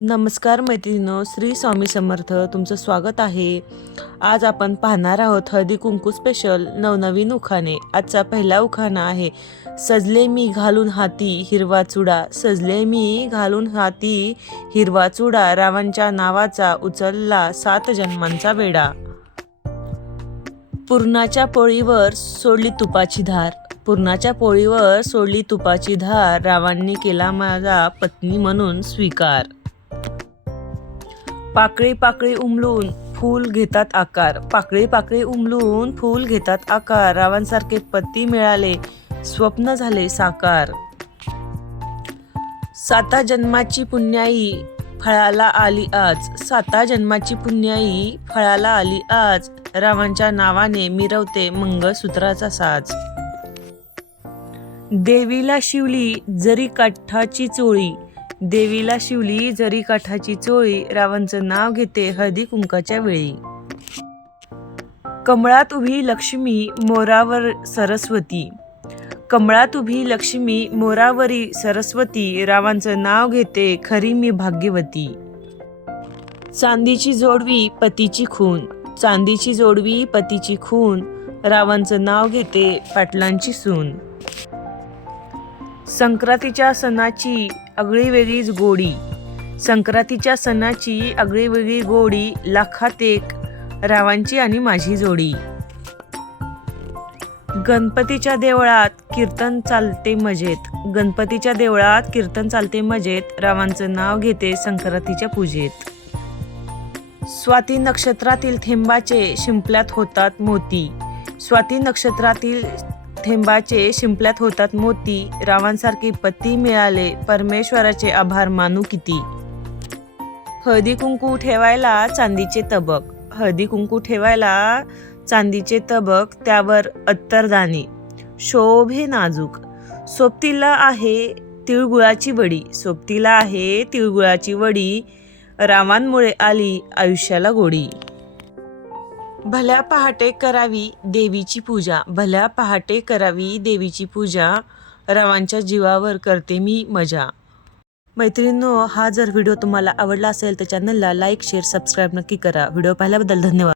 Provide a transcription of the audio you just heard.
नमस्कार मैत्रिणीनो श्री स्वामी समर्थ तुमचं स्वागत आहे. आज आपण पाहणार आहोत हळदी कुंकू स्पेशल नवनवीन उखाणे. आजचा पहिला उखाणा आहे सजले मी घालून हाती हिरवा चुडा. सजले मी घालून हाती हिरवा चुडा रावांच्या नावाचा उचलला सात जन्मांचा वेडा. पूर्णाच्या पोळीवर सोडली तुपाची धार. पूर्णाच्या पोळीवर सोडली तुपाची धार रावांनी केला माझा पत्नी म्हणून स्वीकार. पाकळी पाकळी उमलून फूल घेतात आकार. पाकळी पाकळी उमलून फूल घेतात आकार. रावांसारखे पती मिळाले स्वप्न झाले साकार. साता जन्माची पुण्याई फळाला आली आज. साता जन्माची पुण्याई फळाला आली आज. रावांच्या नावाने मिरवते मंगळसूत्राचा साज. देवीला शिवली जरी काठाची चोळी देवीला शिवली जरी काठाची चोळी रावांचं नाव घेते हळदी कुंकाच्या वेळी. कमळात उभी लक्ष्मी मोरावर सरस्वती. कमळात उभी लक्ष्मी मोरावरी सरस्वती रावांचं नाव घेते खरी मी भाग्यवती. चांदीची जोडवी पतीची खून. चांदीची जोडवी पतीची खून रावांचं नाव घेते पाटलांची सून. संक्रांतीच्या सणाची आगळी वेगळीच गोडी. संक्रांतीच्या सणाची आगळी वेगळी गोडी लाखात एक रावांची आणि माझी जोडी. गणपतीच्या देवळात कीर्तन चालते मजेत. गणपतीच्या देवळात कीर्तन चालते मजेत. रावांचं नाव घेते संक्रांतीच्या पूजेत. स्वाती नक्षत्रातील थेंबाचे शिंपल्यात होतात मोती. स्वाती नक्षत्रातील थेंबाचे शिंपल्यात होतात मोती. रावांसारखे पती मिळाले परमेश्वराचे आभार मानू किती? हळदी कुंकू ठेवायला चांदीचे तबक. हळदी कुंकू ठेवायला चांदीचे तबक त्यावर अत्तरदाणी. शोभे नाजूक. सोबतीला आहे तिळगुळाची वडी. सोबतीला आहे तिळगुळाची वडी. रामांमुळे आली आयुष्याला गोडी. भल्या पहाटे करावी देवीची पूजा भल्या पहाटे करावी देवीची पूजा रावांच्या जीवावर करते मी मजा. मैत्रिणींनो हा जर व्हिडिओ तुम्हाला आवडला असेल तर चॅनलला लाईक शेअर सबस्क्राईब नक्की करा. व्हिडिओ पाहिल्याबद्दल धन्यवाद.